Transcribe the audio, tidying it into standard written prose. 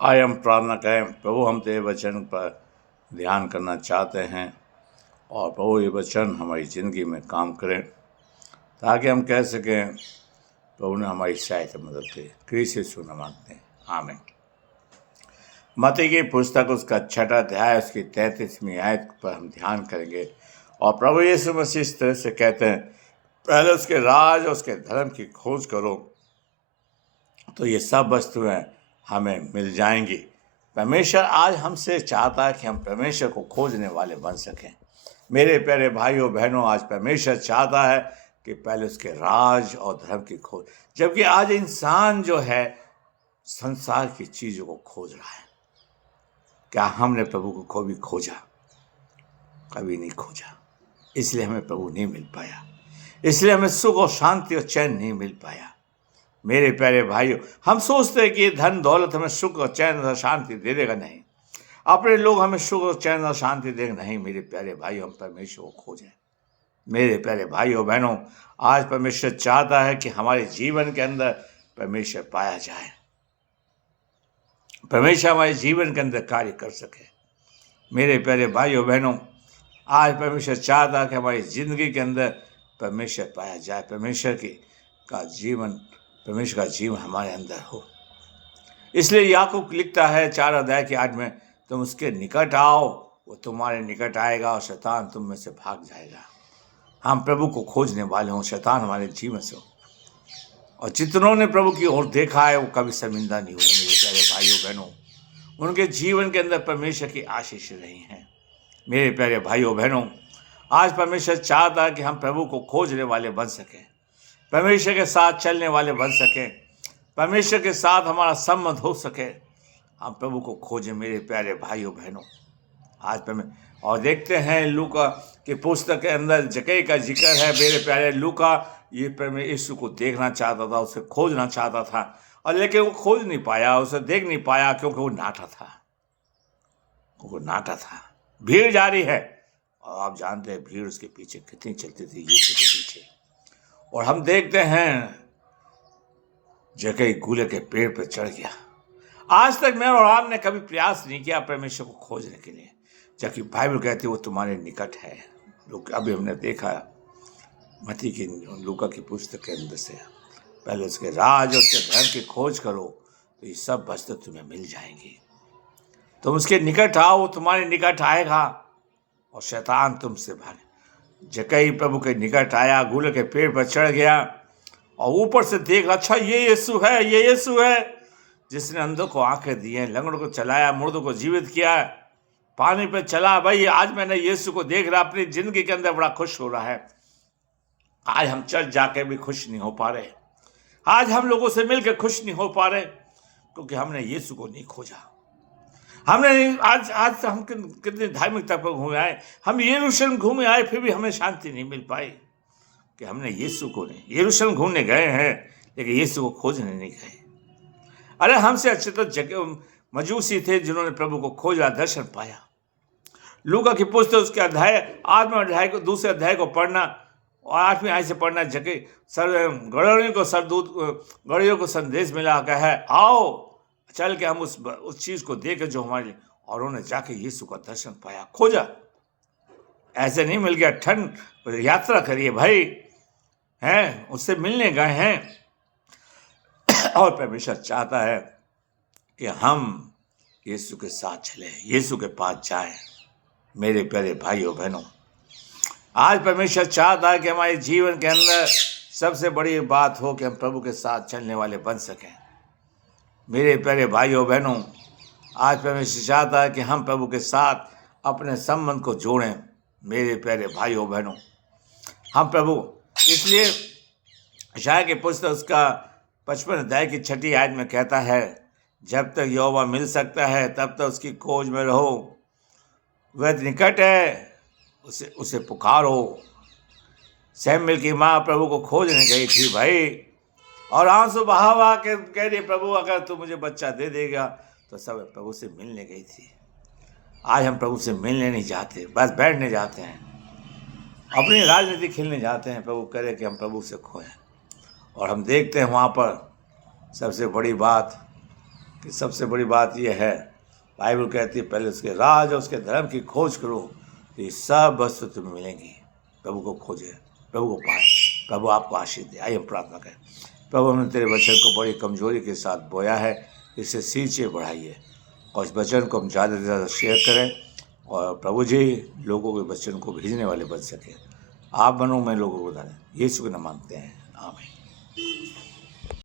आइए हम प्रार्थना करें। प्रभु, हम तेरे वचन पर ध्यान करना चाहते हैं और प्रभु ये वचन हमारी ज़िंदगी में काम करें ताकि हम कह सकें प्रभु ने हमारी सहायता मदद की। क्रीसे सुना मांगते हैं, आमीन। मत्ती की पुस्तक उसका 6वां अध्याय उसकी 33वीं आयत पर हम ध्यान करेंगे। और प्रभु यीशु मसीह इस तरह से कहते हैं, पहले उसके राज और उसके धर्म की खोज करो तो ये सब वस्तुएं हमें मिल जाएंगी। परमेश्वर आज हमसे चाहता है कि हम परमेश्वर को खोजने वाले बन सकें। मेरे प्यारे भाइयों बहनों, आज परमेश्वर चाहता है कि पहले उसके राज और धर्म की खोज, जबकि आज इंसान जो है संसार की चीज़ों को खोज रहा है। क्या हमने प्रभु को कभी खोजा? कभी नहीं खोजा। इसलिए हमें प्रभु नहीं मिल पाया, इसलिए हमें सुख और शांति और चैन नहीं मिल पाया। मेरे प्यारे भाइयों, हम सोचते हैं कि ये धन दौलत हमें सुख और चैन और शांति दे देगा। नहीं, अपने लोग हमें सुख और चैन और शांति देंगे नहीं। मेरे प्यारे भाइयों, हम परमेश्वर को खोजें। मेरे प्यारे भाइयों बहनों, आज परमेश्वर चाहता है कि हमारे जीवन के अंदर परमेश्वर पाया जाए, परमेश्वर हमारे जीवन के अंदर कार्य कर सके। मेरे प्यारे भाइयों बहनों, आज परमेश्वर चाहता है कि हमारी जिंदगी के अंदर परमेश्वर पाया जाए, परमेश्वर का जीवन हमारे अंदर हो। इसलिए याकूब लिखता है 4 अध्याय के 8 में, तुम उसके निकट आओ, वो तुम्हारे निकट आएगा और शैतान तुम में से भाग जाएगा। हम प्रभु को खोजने वाले हों, शैतान हमारे जीवन से हो। और जितनों ने प्रभु की ओर देखा है वो कभी शर्मिंदा नहीं हुए। मेरे प्यारे भाइयों बहनों, उनके जीवन के अंदर परमेश्वर की आशीष रही हैं। मेरे प्यारे भाइयों बहनों, आज परमेश्वर चाहता है कि हम प्रभु को खोजने वाले बन सकें, परमेश्वर के साथ चलने वाले बन सकें, परमेश्वर के साथ हमारा संबंध हो सके। हम प्रभु को खोजें मेरे प्यारे भाइयों बहनों। आज और देखते हैं लूका की पुस्तक के अंदर जक्कई का जिक्र है। मेरे प्यारे लूका ये यीशु को देखना चाहता था, उसे खोजना चाहता था, और लेकिन वो खोज नहीं पाया, उसे देख नहीं पाया, क्योंकि वो नाटा था। भीड़ जारी है, और आप जानते हैं भीड़ उसके पीछे कितनी चलती थी, यीशु के पीछे। और हम देखते हैं जक्कई गूले के पेड़ पर चढ़ गया। आज तक मैं और आपने कभी प्रयास नहीं किया परमेश्वर को खोजने के लिए, जबकि बाइबल कहती है वो तुम्हारे निकट है। लोग अभी हमने देखा मत्ती की लूका की पुस्तक के अंदर से, पहले उसके राज और उसके धर्म की खोज करो तो ये सब वस्तु तुम्हें मिल जाएंगी। तुम उसके निकट आओ, वो तुम्हारे निकट आएगा और शैतान तुमसे भागे। जक्कई प्रभु के निकट आया, गूले के पेड़ पर चढ़ गया और ऊपर से देख, अच्छा ये यीशु है जिसने अंधों को आंखें दी हैं, लंगड़ों को चलाया, मुर्दों को जीवित किया, पानी पे चला। भाई आज मैंने यीशु को देख रहा, अपनी जिंदगी के अंदर बड़ा खुश हो रहा है। आज हम चर्च जाके भी खुश नहीं हो पा रहे, आज हम लोगों से मिलकर खुश नहीं हो पा रहे, क्योंकि हमने यीशु को नहीं खोजा। हमने आज हम कितने धार्मिकता पर घूमे आए, हम यरूशलेम घूमे आए, फिर भी हमें शांति नहीं मिल पाई कि हमने यीशु को नहीं। यरूशलेम घूमने गए हैं लेकिन यीशु को खोजने नहीं गए। अरे हमसे अच्छे तो मजूसी थे जिन्होंने प्रभु को खोजा, दर्शन पाया। लूका की पुस्तक उसके अध्याय 8वें अध्याय को, दूसरे अध्याय को पढ़ना और 8वीं आयत से पढ़ना। जक्कई गड़ियों को संदेश मिला का है, आओ चल के हम उस चीज को देखें जो हमारे लिए। और उन्होंने जाके यीशु का दर्शन पाया, खोजा। ऐसे नहीं मिल गया, ठंड यात्रा करिए भाई, हैं उससे मिलने गए हैं। और परमेश्वर चाहता है कि हम यीशु के साथ चले, यीशु के पास जाएं। मेरे प्यारे भाइयों बहनों, आज परमेश्वर चाहता है कि हमारे जीवन के अंदर सबसे बड़ी बात हो कि हम प्रभु के साथ चलने वाले बन सकें। मेरे प्यारे भाइयों बहनों, आज परमेश्वर चाहता है कि हम प्रभु के साथ अपने संबंध को जोड़ें। मेरे प्यारे भाइयों बहनों, हम प्रभु, इसलिए यशायाह की पुस्तक उसका 55 अध्याय की 6ठी आयत में कहता है, जब तक यहोवा मिल सकता है तब तक उसकी खोज में रहो, वह निकट है, उसे पुकारो। सैमुएल की माँ प्रभु को खोजने गई थी भाई, और आंसू बहा के कह रही, प्रभु अगर तू मुझे बच्चा दे देगा तो सब प्रभु से मिलने गई थी। आज हम प्रभु से मिलने नहीं जाते, बस बैठने जाते हैं, अपनी राजनीति खेलने जाते हैं। प्रभु करे कि हम प्रभु से खोएं। और हम देखते हैं वहाँ पर सबसे बड़ी बात, कि सबसे बड़ी बात यह है, बाइबल कहती है पहले उसके राज और उसके धर्म की खोज करो तो ये सब वस्तु तुम्हें मिलेंगी। प्रभु को खोजें, प्रभु को पाएं, प्रभु आपको आशीष दे। आइए हम प्रार्थना करें। प्रभु, हमने तेरे वचन को बड़ी कमजोरी के साथ बोया है, इसे सींचे बढ़ाइए और इस वचन को हम ज़्यादा से ज़्यादा शेयर करें और प्रभु जी लोगों के वचन को भेजने वाले बन सकें। आप बनो, मैं लोगों को बताएं। यीशु के नाम मांगते हैं, आमीन।